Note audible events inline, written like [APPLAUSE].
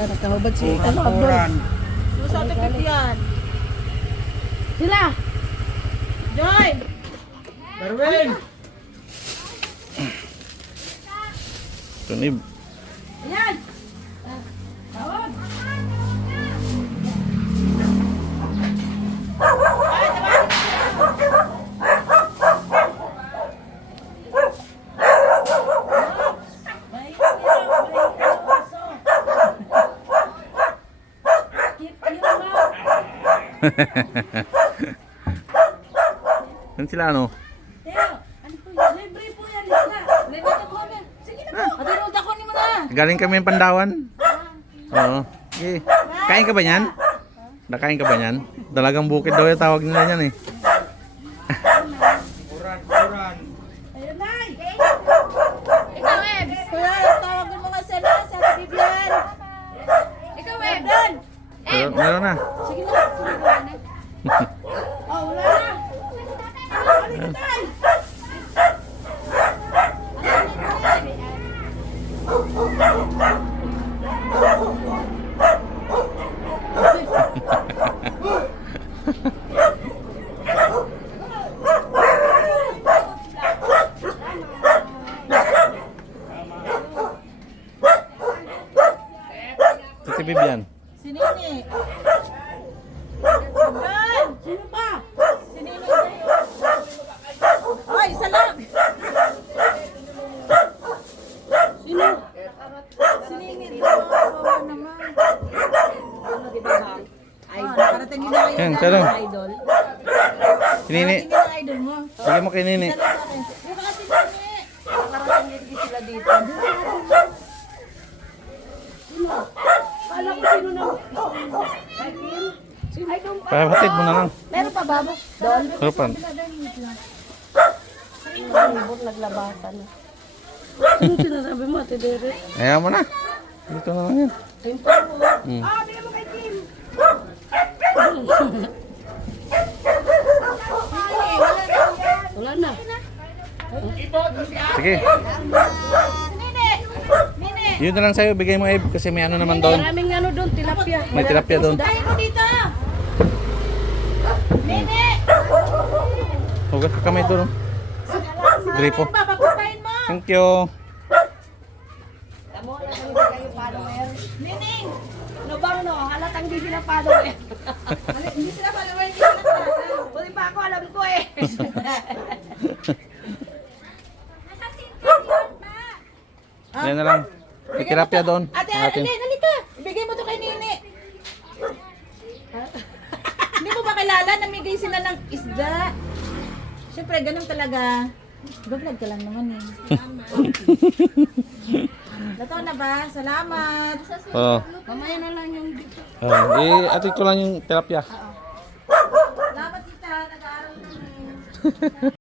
Ah, nakahubad si ano, Abdul. Sa tikip yan. Sila! Joy! Darwin! Tunib. Ayan! Ni mo na. Galing kami ng Pandawan. Oo. Okay. Kain ka ba niyan? Nakain ka ba niyan? Dalagang bukid daw yung tawag nila niyan eh. Uran, uran. Ayun, Nay. Ikaw, Ebs! Kuya, tawagan mo nga sila sa Vivian. Ikaw, Ebs! Meron na. Sige na. Oh, wala na. Titi Bibian. Si Nini. Dan! Sino pa? Si Nini. Ay, isa lang! Sino? Si Nini. Kawawa naman. Ano, di ba, ha? Idol. Parating yun na kayo. Yan, kano? Idol. Sinini. Parating yun ang idol mo. Sige mo kay Nini. Isa lang sa akin. Yung kasi Nini. Nakarating din sila dito. Kala ko sino na. Pahatid mo na lang. Meron pa ba? Doon. Meron pa. Naglabasan. Sino sinasabi mo, Ate Dere? Ayaw mo na. Dito na lang yan. Hmm. Ah, bigyan mo kay Kim. Wala na. Sige. Yun na lang sa'yo. Bigay mo Eb kasi may ano naman doon. Maraming ano doon, tilapia. May tilapia doon. Dahil mo dito! Nini! Hugas ka kamay doon. Gripo. Thank you. Nining! Ano bang no? Halatang di sila follower. [LAUGHS] Hindi sila follower, hindi sila follower. Pwede pa ako, alam ko eh. [LAUGHS] Yan na lang. May tilapia doon. Ate, Ang ate, atin. halika. Ibigay mo to kay Nini. [LAUGHS] Hindi mo ba kilala? Namigay sila ng isda. Siyempre, ganun talaga. Vlog ka lang naman eh. Totoo na ba? Salamat. Oo. Mamaya na lang yung dito. Oh, eh, atid ko lang yung tilapia. Salamat tita. Nag-aaral kami. [LAUGHS]